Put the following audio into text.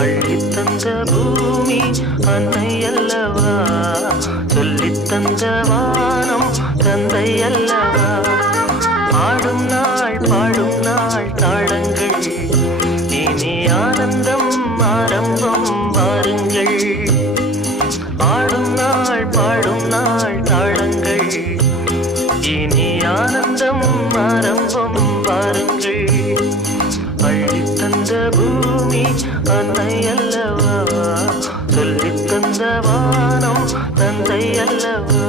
அள்ளித்தந்த பூமி அன்னை அல்லவா, சொல்லித்தந்த வானம் தந்தை அல்லவா. ஆடும் நாள் பாடும் நாள் தாளங்கள், இனி ஆனந்தம் ஆரம்பம் வாருங்கள். ஆடும் நாள் பாடும் நாள் தாளங்கள், இனி ஆனந்தம் ஆரம்பம் வாருங்கள். அள்ளித்தந்த பூமி அன்னை அல்லவா, சொல்லித்தந்த வானம் தந்தை அல்லவா.